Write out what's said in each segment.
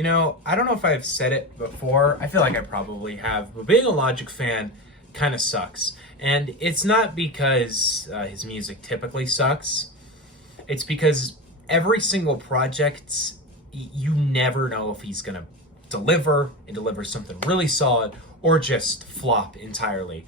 You know, I don't know if I've said it before. I feel like I probably have. But being a Logic fan kind of sucks. And it's not because his music typically sucks. It's because every single project, you never know if he's going to deliver and deliver something really solid or just flop entirely.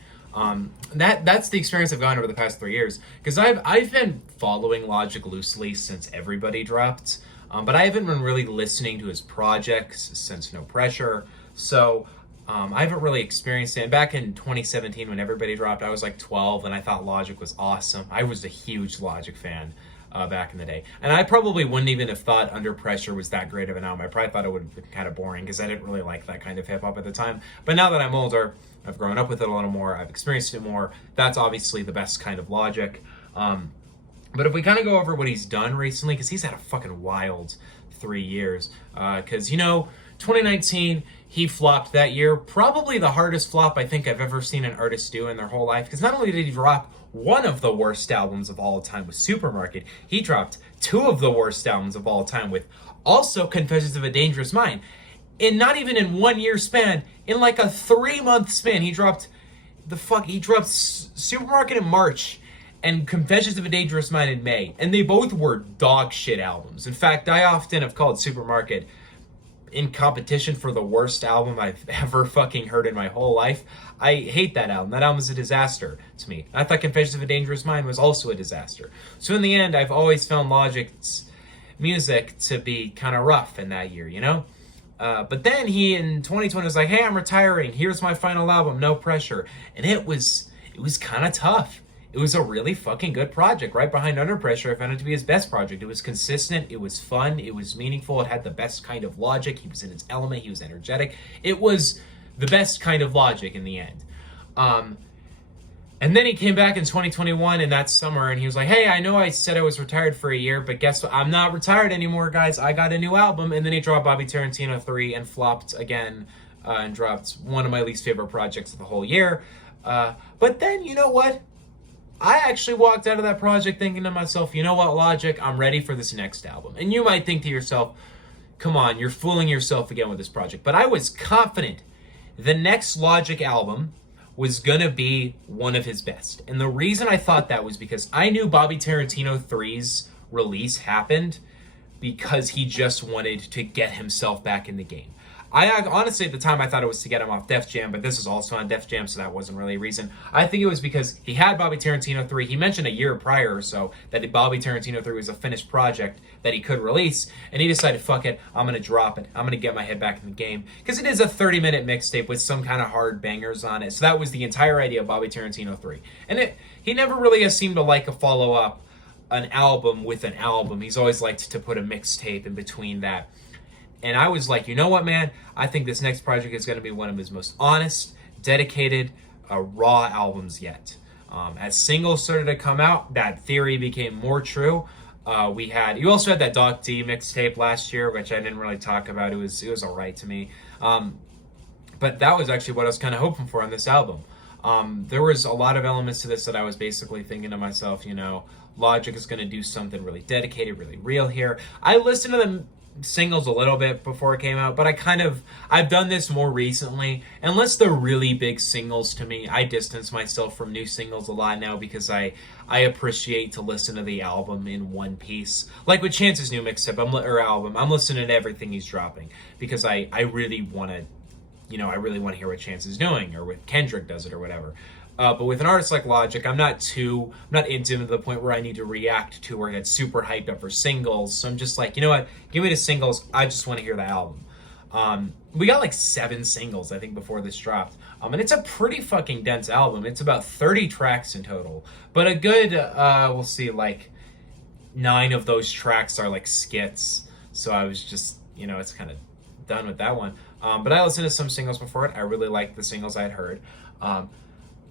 That's the experience I've gotten over the past 3 years, because I've been following Logic loosely since everybody dropped, but I haven't been really listening to his projects since No Pressure. So I haven't really experienced it. And back in 2017 when everybody dropped, I was like 12 and I thought Logic was awesome. I was a huge Logic fan back in the day. And I probably wouldn't even have thought Under Pressure was that great of an album. I probably thought it would have been kind of boring because I didn't really like that kind of hip hop at the time. But now that I'm older, I've grown up with it a little more, I've experienced it more, that's obviously the best kind of Logic. But if we kind of go over what he's done recently, because he's had a fucking wild 3 years. Because, 2019, he flopped that year. Probably the hardest flop I think I've ever seen an artist do in their whole life. Because not only did he drop one of the worst albums of all time with Supermarket, he dropped two of the worst albums of all time with also Confessions of a Dangerous Mind. And not even in 1 year span, in like a 3-month span, he dropped Supermarket in March and Confessions of a Dangerous Mind in May. And they both were dog shit albums. In fact, I often have called Supermarket in competition for the worst album I've ever fucking heard in my whole life. I hate that album. That album is a disaster to me. I thought Confessions of a Dangerous Mind was also a disaster. So in the end, I've always found Logic's music to be kind of rough in that year, But then he, in 2020, was like, hey, I'm retiring. Here's my final album, No Pressure. And it was kind of tough. It was a really fucking good project. Right behind Under Pressure, I found it to be his best project. It was consistent. It was fun. It was meaningful. It had the best kind of Logic. He was in his element. He was energetic. It was the best kind of Logic in the end. And then he came back in 2021 in that summer, and he was like, hey, I know I said I was retired for a year, but guess what? I'm not retired anymore, guys. I got a new album. And then he dropped Bobby Tarantino 3 and flopped again and dropped one of my least favorite projects of the whole year. But then, you know what? I actually walked out of that project thinking to myself, you know what, Logic, I'm ready for this next album. And you might think to yourself, come on, you're fooling yourself again with this project. But I was confident the next Logic album was gonna be one of his best. And the reason I thought that was because I knew Bobby Tarantino 3's release happened because he just wanted to get himself back in the game. I honestly, at the time, I thought it was to get him off Def Jam, but this is also on Def Jam, so that wasn't really a reason. I think it was because he had Bobby Tarantino 3. He mentioned a year prior or so that Bobby Tarantino 3 was a finished project that he could release, and he decided, fuck it, I'm going to drop it. I'm going to get my head back in the game. Because it is a 30-minute mixtape with some kind of hard bangers on it. So that was the entire idea of Bobby Tarantino 3. And he never really has seemed to like a follow-up, an album with an album. He's always liked to put a mixtape in between that. And I was like, you know what, man? I think this next project is going to be one of his most honest, dedicated, raw albums yet. As singles started to come out, that theory became more true. You also had that Doc D mixtape last year, which I didn't really talk about. It was all right to me. But that was actually what I was kind of hoping for on this album. There was a lot of elements to this that I was basically thinking to myself, Logic is going to do something really dedicated, really real here. I listened to the singles a little bit before it came out, but I've done this more recently. Unless they're really big singles to me, I distance myself from new singles a lot now because I appreciate to listen to the album in one piece. Like with Chance's new mixtape album, I'm listening to everything he's dropping because I really want to, I really want to hear what Chance is doing, or with Kendrick does it or whatever. But with an artist like Logic, I'm not into him to the point where I need to react to or get super hyped up for singles. So I'm just like, you know what? Give me the singles. I just want to hear the album. We got like 7 singles, I think, before this dropped. And it's a pretty fucking dense album. It's about 30 tracks in total. But a good, we'll see, like 9 of those tracks are like skits. So I was just, it's kind of done with that one. But I listened to some singles before it. I really liked the singles I'd heard.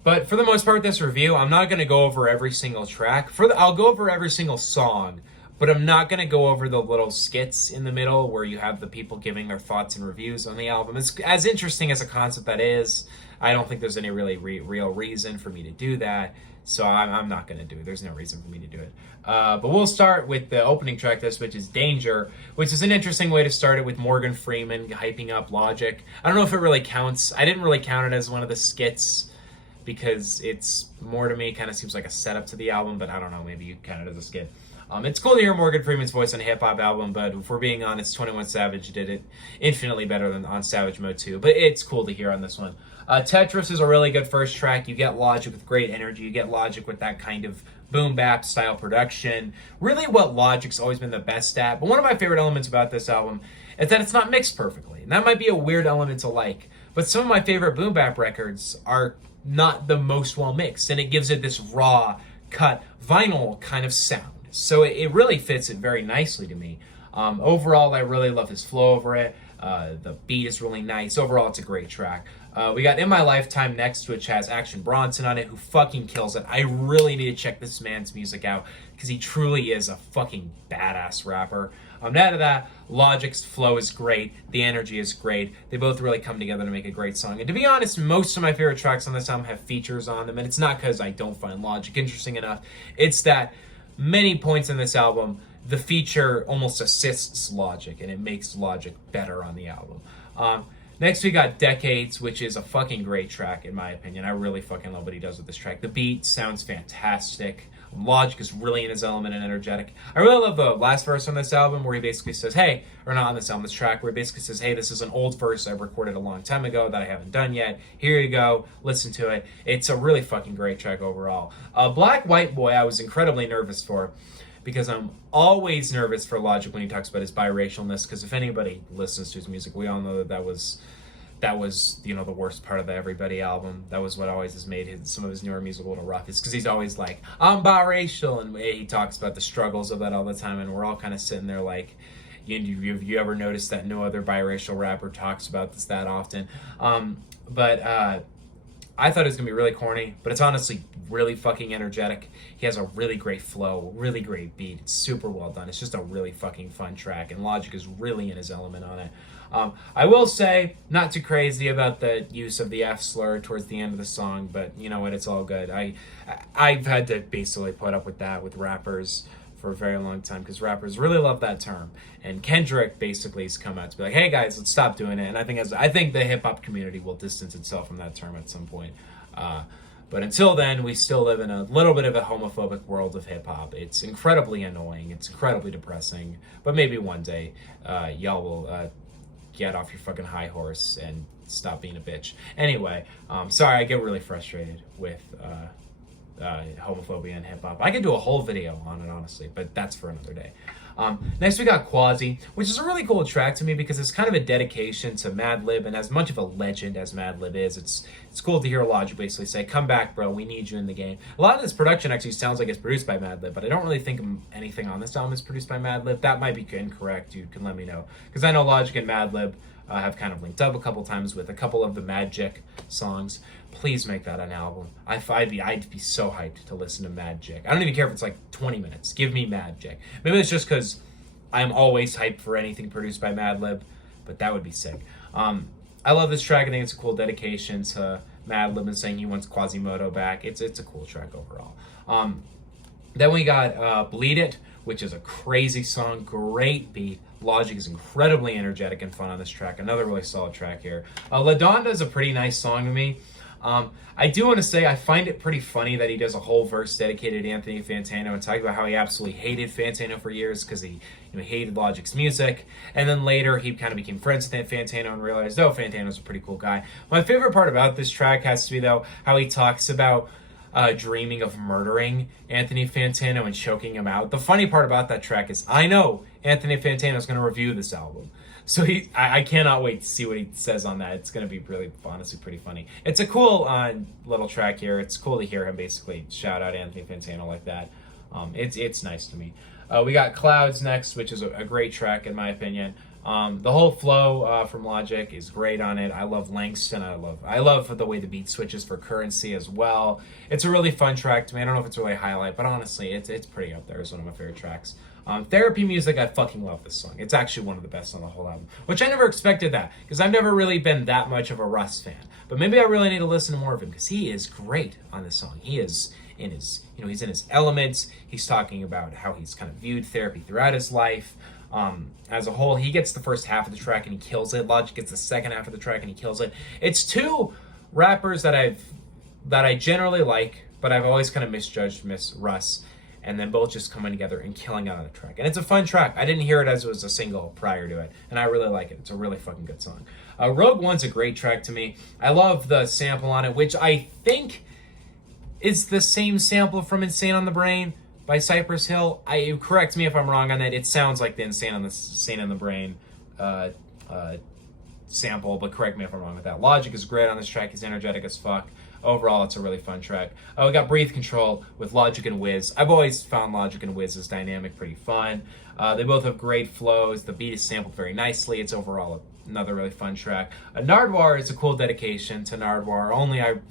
But for the most part, this review, I'm not going to go over every single track. I'll go over every single song, but I'm not going to go over the little skits in the middle where you have the people giving their thoughts and reviews on the album. It's as interesting as a concept that is. I don't think there's any really real reason for me to do that, so I'm not going to do it. There's no reason for me to do it. But we'll start with the opening track this, which is Danger, which is an interesting way to start it with Morgan Freeman hyping up Logic. I don't know if it really counts. I didn't really count it as one of the skits because it's more to me kind of seems like a setup to the album, but I don't know, maybe you count it as a skit. It's cool to hear Morgan Freeman's voice on a hip-hop album, but if we're being honest, 21 Savage did it infinitely better than on Savage Mode 2, but it's cool to hear on this one. Tetris is a really good first track. You get Logic with great energy. You get Logic with that kind of boom bap style production. Really what Logic's always been the best at. But one of my favorite elements about this album is that it's not mixed perfectly. And that might be a weird element to like. But some of my favorite boom bap records are not the most well mixed. And it gives it this raw, cut, vinyl kind of sound. So it really fits it very nicely to me. Overall, I really love his flow over it. The beat is really nice. Overall, it's a great track. We got In My Lifetime next, which has Action Bronson on it, who fucking kills it. I really need to check this man's music out, because he truly is a fucking badass rapper. Out of that, Logic's flow is great. The energy is great. They both really come together to make a great song. And to be honest, most of my favorite tracks on this album have features on them, and it's not because I don't find Logic interesting enough. It's that many points in this album, the feature almost assists Logic, and it makes Logic better on the album. Next, we got Decades, which is a fucking great track, in my opinion. I really fucking love what he does with this track. The beat sounds fantastic. Logic is really in his element and energetic. I really love the last verse on this album where he basically says, hey, or not on this album, this track, where he basically says, hey, this is an old verse I recorded a long time ago that I haven't done yet. Here you go. Listen to it. It's a really fucking great track overall. Black White Boy, I was incredibly nervous for, because I'm always nervous for Logic when he talks about his biracialness, because if anybody listens to his music, we all know that was the worst part of the Everybody album. That was what always has made some of his newer music a little rough. It's because he's always like, I'm biracial, and he talks about the struggles of that all the time, and we're all kind of sitting there like, you ever noticed that no other biracial rapper talks about this that often? But I thought it was going to be really corny, but it's honestly really fucking energetic. He has a really great flow, really great beat. It's super well done. It's just a really fucking fun track, and Logic is really in his element on it. I will say, not too crazy about the use of the F slur towards the end of the song, but you know what, it's all good. I've had to basically put up with that with rappers for a very long time, because rappers really love that term. And Kendrick basically has come out to be like, hey guys, let's stop doing it. And I think the hip-hop community will distance itself from that term at some point. But until then, we still live in a little bit of a homophobic world of hip-hop. It's incredibly annoying. It's incredibly depressing. But maybe one day, y'all will get off your fucking high horse and stop being a bitch. Anyway, sorry, I get really frustrated with homophobia in hip-hop. I could do a whole video on it, honestly, but that's for another day. Next we got Quasi, which is a really cool track to me because it's kind of a dedication to Madlib, and as much of a legend as Madlib is, it's cool to hear Logic basically say, come back bro, we need you in the game. A lot of this production actually sounds like it's produced by Madlib, but I don't really think anything on this album is produced by Madlib. That might be incorrect, you can let me know, because I know Logic and Madlib have kind of linked up a couple times with a couple of the Magic songs. Please make that an album. I'd be so hyped to listen to Magic. I don't even care if it's like 20 minutes. Give me Magic. Maybe it's just because I'm always hyped for anything produced by Madlib, but that would be sick. I love this track. I think it's a cool dedication to Madlib and saying he wants Quasimodo back. It's a cool track overall. Then we got Bleed It, which is a crazy song, great beat. Logic is incredibly energetic and fun on this track. Another really solid track here. La Donda is a pretty nice song to me. I do want to say I find it pretty funny that he does a whole verse dedicated to Anthony Fantano and talking about how he absolutely hated Fantano for years because he hated Logic's music. And then later he kind of became friends with Fantano and realized, oh, Fantano's a pretty cool guy. My favorite part about this track has to be, though, how he talks about dreaming of murdering Anthony Fantano and choking him out. The funny part about that track is I know Anthony Fantano is going to review this album. So I cannot wait to see what he says on that. It's going to be really, honestly, pretty funny. It's a cool little track here. It's cool to hear him basically shout out Anthony Fantano like that. It's nice to me. We got Clouds next, which is a great track in my opinion. The whole flow from Logic is great on it. I love Langston. I love the way the beat switches for Currency as well. It's a really fun track to me. I don't know if it's really a highlight, but honestly, it's pretty up there. It's one of my favorite tracks. Therapy Music, I fucking love this song. It's actually one of the best on the whole album, which I never expected that, because I've never really been that much of a Russ fan. But maybe I really need to listen to more of him, because he is great on this song. He is in his, he's in his elements. He's talking about how he's kind of viewed therapy throughout his life. As a whole, he gets the first half of the track and he kills it. Logic gets the second half of the track and he kills it. It's two rappers that I generally like, but I've always kind of misjudged Russ, and then both just coming together and killing out on the track. And it's a fun track. I didn't hear it as it was a single prior to it, and I really like it. It's a really fucking good song. Rogue One's a great track to me. I love the sample on it, which I think is the same sample from Insane on the Brain by Cypress Hill. Correct me if I'm wrong on that. It sounds like the Insane on the Brain sample, but correct me if I'm wrong with that. Logic is great on this track. He's energetic as fuck. Overall, it's a really fun track. We got Breathe Control with Logic and Wiz. I've always found Logic and Wiz's dynamic pretty fun. They both have great flows. The beat is sampled very nicely. It's overall another really fun track. Nardwuar is a cool dedication to Nardwuar.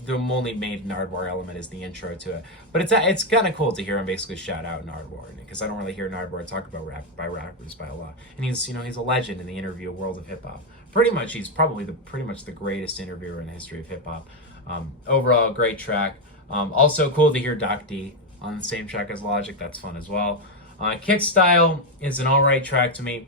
The only main Nardwuar element is the intro to it. But it's kind of cool to hear him basically shout out Nardwuar, because I don't really hear Nardwuar talk about rappers by a lot. And he's a legend in the interview world of hip hop. Pretty much, he's probably pretty much the greatest interviewer in the history of hip hop. Overall, great track. Also cool to hear Doc D on the same track as Logic. That's fun as well. Kick Style is an alright track to me.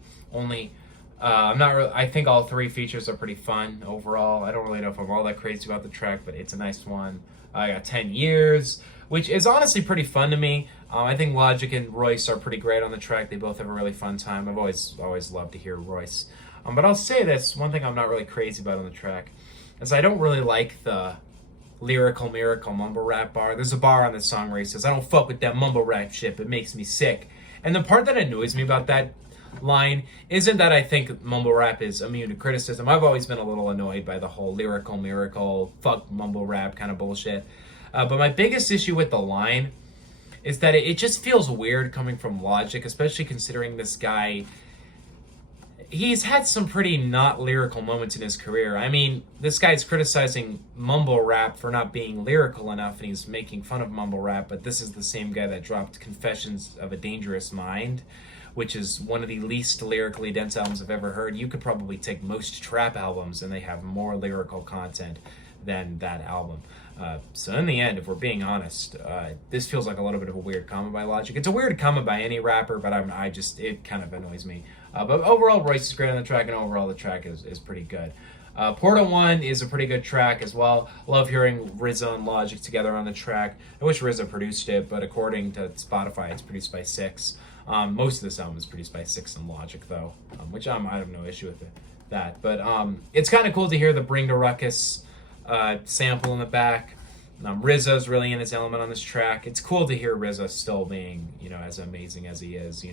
I think all three features are pretty fun overall. I don't really know if I'm all that crazy about the track, but it's a nice one. I got 10 Years, which is honestly pretty fun to me. I think Logic and Royce are pretty great on the track. They both have a really fun time. I've always loved to hear Royce. But I'll say this, one thing I'm not really crazy about on the track is I don't really like the lyrical miracle mumble rap bar. There's a bar on this song where he says, "I don't fuck with that mumble rap shit, it makes me sick." And the part that annoys me about that line isn't that I think mumble rap is immune to criticism. I've always been a little annoyed by the whole lyrical miracle, fuck mumble rap kind of bullshit. But my biggest issue with the line is that it just feels weird coming from Logic, especially considering this guy, he's had some pretty not lyrical moments in his career. I mean, this guy's criticizing mumble rap for not being lyrical enough, and he's making fun of mumble rap, but this is the same guy that dropped Confessions of a Dangerous Mind, which is one of the least lyrically dense albums I've ever heard. You could probably take most trap albums, and they have more lyrical content than that album. So in the end, if we're being honest, this feels like a little bit of a weird comment by Logic. It's a weird comment by any rapper, but it kind of annoys me. But overall, Royce is great on the track, and overall the track is pretty good. Porta 1 is a pretty good track as well. Love hearing RZA and Logic together on the track. I wish RZA produced it, but according to Spotify, it's produced by Six. Most of this album is produced by Six and Logic, though, which I have no issue with that. But it's kind of cool to hear the Bring the Ruckus sample in the back. RZA's really in his element on this track. It's cool to hear RZA still being, as amazing as he is,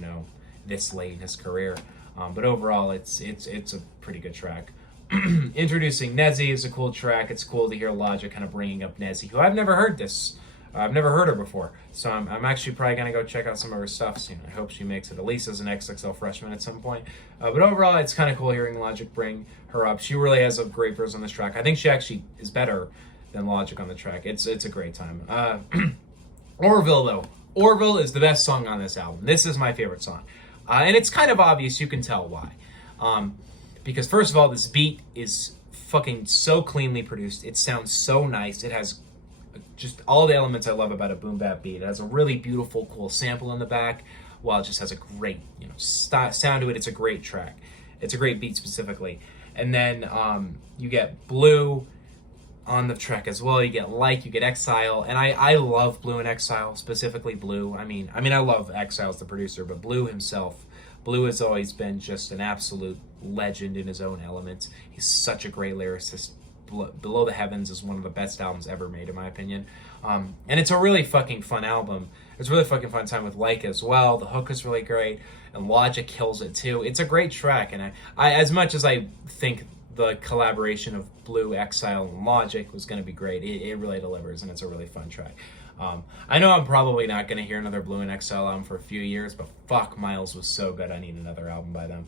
this late in his career. But overall, it's a pretty good track. Introducing Nezzy is a cool track. It's cool to hear Logic kind of bringing up Nezzy, who I've never heard this. I've never heard her before. So I'm actually probably going to go check out some of her stuff soon. I hope she makes it at least as an XXL freshman at some point. But overall, it's kind of cool hearing Logic bring her up. She really has a great verse on this track. I think she actually is better than Logic on the track. It's a great time. Orville, though. Orville is the best song on this album. This is my favorite song. And it's kind of obvious, you can tell why. Because first of all, this beat is fucking so cleanly produced. It sounds so nice. It has just all the elements I love about a boom bap beat. It has a really beautiful, cool sample in the back, while it just has a great, sound to it. It's a great track. It's a great beat specifically. And then you get Blue on the track as well. You get you get Exile, and I love Blue and Exile, specifically Blue. I mean I love Exile as the producer, but Blue himself, Blue has always been just an absolute legend in his own element. He's such a great lyricist. Below the Heavens is one of the best albums ever made, in my opinion. And it's a really fucking fun album. It's a really fucking fun time with as well. The hook is really great, and Logic kills it too. It's a great track, and I as much as I think the collaboration of Blue, Exile, and Logic was going to be great, it really delivers, and it's a really fun track. I know I'm probably not going to hear another Blue and Exile album for a few years, but fuck, Miles was so good. I need another album by them.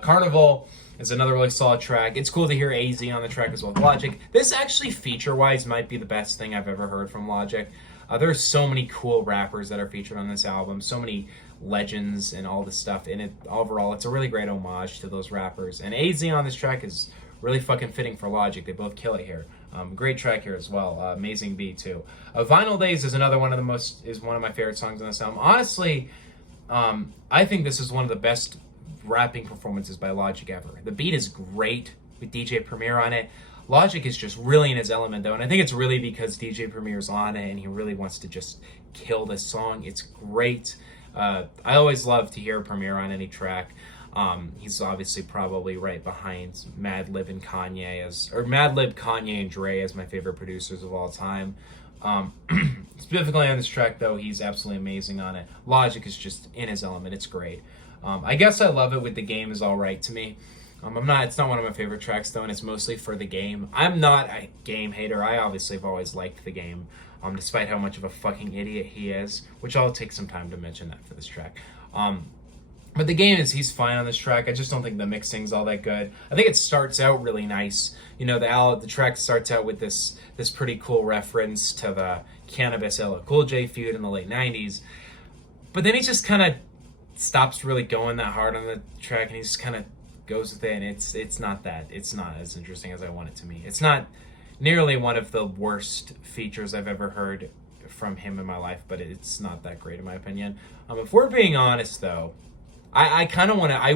Carnival is another really solid track. It's cool to hear AZ on the track as well with Logic. This actually, feature-wise, might be the best thing I've ever heard from Logic. There's so many cool rappers that are featured on this album. So many legends and all this stuff. And it overall, it's a really great homage to those rappers. And AZ on this track is really fucking fitting for Logic. They both kill it here. Great track here as well. Amazing beat too. Vinyl Days is another one of my favorite songs on this album. Honestly, I think this is one of the best rapping performances by Logic ever. The beat is great with DJ Premier on it. Logic is just really in his element though, and I think it's really because DJ Premier's on it and he really wants to just kill this song. It's great. I always love to hear Premier on any track. He's obviously probably right behind Madlib and Kanye Madlib, Kanye, and Dre as my favorite producers of all time. Specifically on this track though, he's absolutely amazing on it. Logic is just in his element. It's great. I guess I love it with The Game is all right to me. It's not one of my favorite tracks though, and it's mostly for The Game. I'm not a Game hater. I obviously have always liked The Game, despite how much of a fucking idiot he is, which I'll take some time to mention that for this track. But The Game he's fine on this track. I just don't think the mixing's all that good. I think it starts out really nice. You know, the track starts out with this pretty cool reference to the Cannabis LL Cool J feud in the late 90s. But then he just kind of stops really going that hard on the track, and he just kind of goes with it, and it's not as interesting as I want it to be. It's not nearly one of the worst features I've ever heard from him in my life, but it's not that great in my opinion. If we're being honest though, I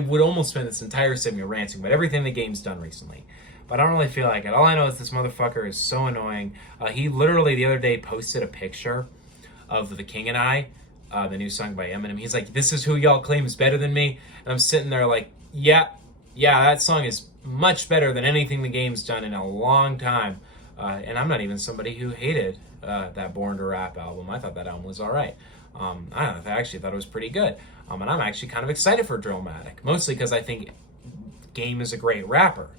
would almost spend this entire segment ranting about everything The Game's done recently, but I don't really feel like it. All I know is this motherfucker is so annoying. He literally the other day posted a picture of The King and I, the new song by Eminem. He's like, "This is who y'all claim is better than me," and I'm sitting there like, yeah, that song is much better than anything The Game's done in a long time. And I'm not even somebody who hated that Born to Rap album. I thought that album was all right. I don't know, I actually thought it was pretty good. And I'm actually kind of excited for Drillmatic, mostly because I think Game is a great rapper.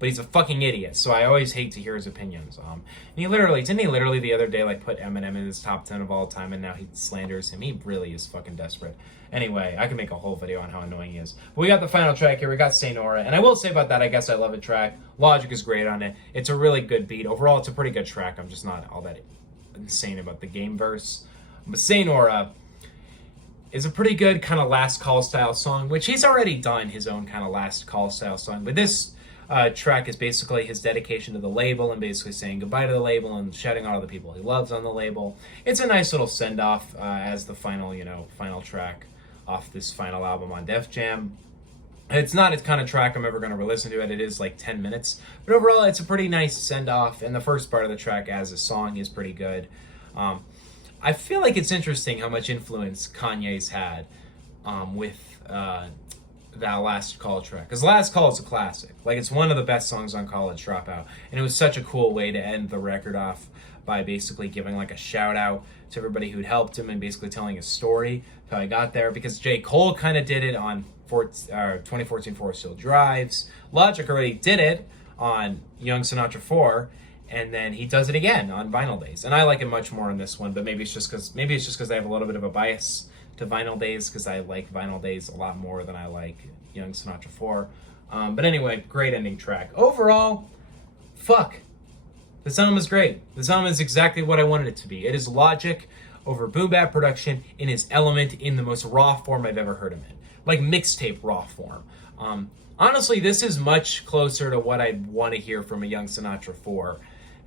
But he's a fucking idiot, so I always hate to hear his opinions. And didn't he literally the other day like put Eminem in his top 10 of all time, and now he slanders him? He really is fucking desperate. Anyway, I could make a whole video on how annoying he is. But we got the final track here. We got Saynora, and I will say about that, I guess I love a track. Logic is great on it. It's a really good beat. Overall, it's a pretty good track. I'm just not all that insane about the Game verse. But Saynora is a pretty good kind of last call style song, which he's already done his own kind of last call style song. But this track is basically his dedication to the label and basically saying goodbye to the label and shouting out all the people he loves on the label. It's a nice little send-off as the final track off this final album on Def Jam. It's not a kind of track I'm ever going to re-listen to it. It is like 10 minutes. But overall, it's a pretty nice send-off, and the first part of the track as a song is pretty good. I feel like it's interesting how much influence Kanye's had with that Last Call track. Because Last Call is a classic. Like, it's one of the best songs on College Dropout. And it was such a cool way to end the record off by basically giving like a shout out to everybody who'd helped him and basically telling his story, how he got there. Because J. Cole kind of did it on 2014 Forest Hill Drives. Logic already did it on Young Sinatra 4. And then he does it again on Vinyl Days. And I like it much more on this one, but maybe it's just because I have a little bit of a bias to Vinyl Days, because I like Vinyl Days a lot more than I like Young Sinatra 4. But anyway, great ending track. Overall, fuck. This album is great. This album is exactly what I wanted it to be. It is Logic over boom bap production in his element, in the most raw form I've ever heard him in. Like mixtape raw form. Honestly, this is much closer to what I'd want to hear from a Young Sinatra 4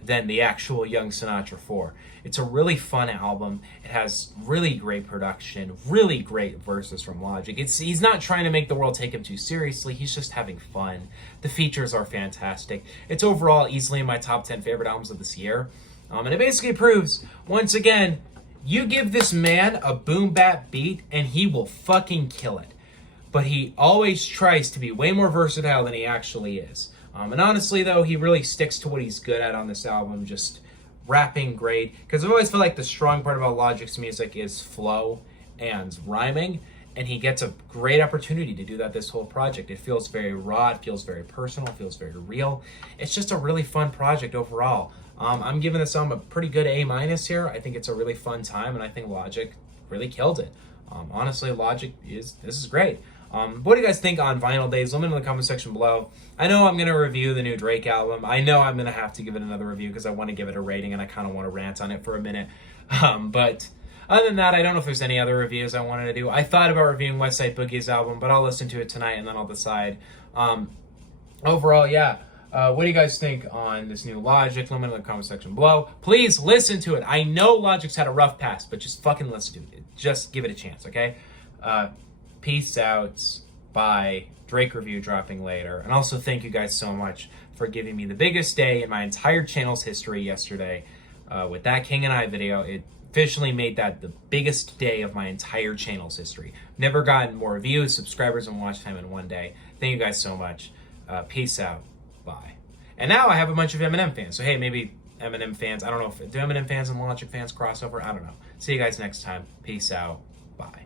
than the actual Young Sinatra 4. It's a really fun album. It has really great production, really great verses from Logic. He's not trying to make the world take him too seriously. He's just having fun. The features are fantastic. It's overall easily in my top 10 favorite albums of this year. And it basically proves, once again, you give this man a boom bap beat and he will fucking kill it. But he always tries to be way more versatile than he actually is. And honestly, though, he really sticks to what he's good at on this album, just rapping great. Because I always feel like the strong part about Logic's music is flow and rhyming, and he gets a great opportunity to do that this whole project. It feels very raw, it feels very personal, it feels very real. It's just a really fun project overall. I'm giving this album a pretty good A- here. I think it's a really fun time, and I think Logic really killed it. Honestly, this is great. What do you guys think on Vinyl Days? Let me know in the comment section below. I know I'm going to review the new Drake album. I know I'm going to have to give it another review because I want to give it a rating and I kind of want to rant on it for a minute. But Other than that, I don't know if there's any other reviews I wanted to do. I thought about reviewing West Side Boogie's album, but I'll listen to it tonight and then I'll decide. Overall, yeah. What do you guys think on this new Logic? Let me know in the comment section below. Please listen to it. I know Logic's had a rough past, but just fucking listen to it. Just give it a chance, okay? Peace out. Bye. Drake review dropping later. And also thank you guys so much for giving me the biggest day in my entire channel's history yesterday with that King and I video. It officially made that the biggest day of my entire channel's history. Never gotten more views, subscribers, and watch time in one day. Thank you guys so much. Peace out. Bye. And now I have a bunch of Eminem fans. So hey, maybe Eminem fans, I don't know if do Eminem fans and Logic fans cross over? I don't know. See you guys next time. Peace out. Bye.